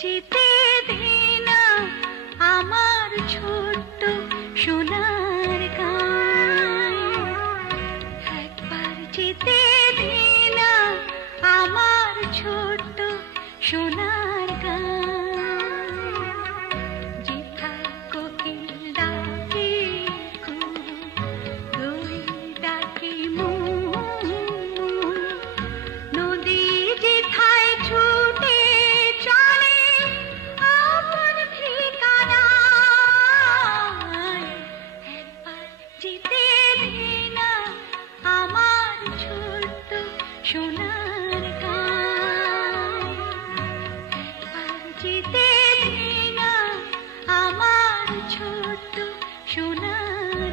যেতে দে না আমার ছোট্ট সোনার গাঁয়ে, একবার যেতে দে না আমার ছোট্ট সোনার গাঁয়ে। যেথায় কোকিল ডাকে কুহু, দোয়েল ডাকে মু, নদী যেথায় ছুটে চলে আপন ঠিকানায়, একবার যেতে দে না আমার ছোট্ট সোনার গাঁয়ে, একবার যেতে দে না আমার ছোট্ট সোনার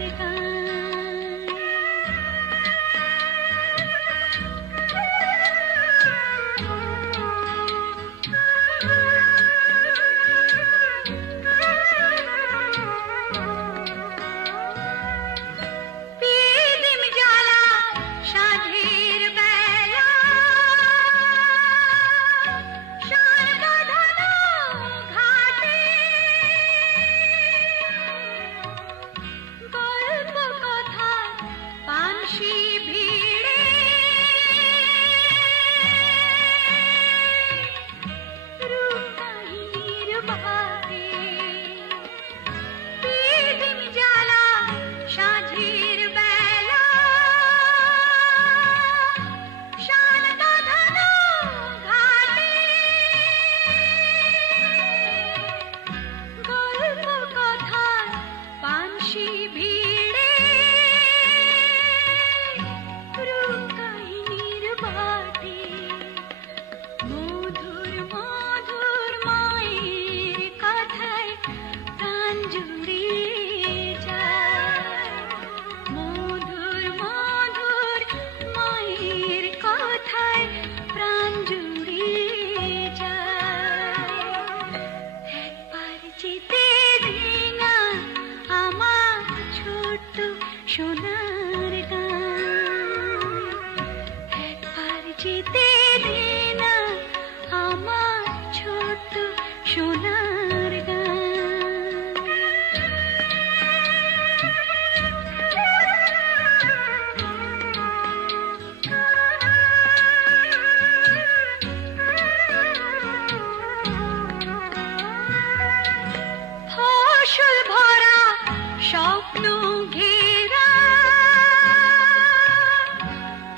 পিদিম জ্বালা সাঁঝের বেলা, সারগাধানো ঘাটে গল্প কথার পানসি ভিড়ে, রূপহীর বাটে। পিদিম জ্বালা সাঁঝের বেলা, সারগাধানো ঘাটে গল্প কথার পানসি ভিড়ে, রূপহীর বাটে। মধুর মধুর মায়ের কথায় প্রাণ জুড়িয়ে যায়, মধুর মধুর মায়ের কথায় প্রাণ জুড়িয়ে যায়। একবার যেতে দে না আমার ছোট্ট সোনার গাঁয়ে, একবার যেতে দে না আমার ছোট্ট সোনার ফসল ভরা স্বপ্ন ঘেরা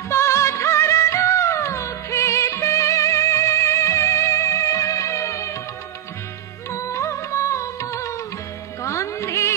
পথ হারানো খেতে, মো মো মো গন্ধে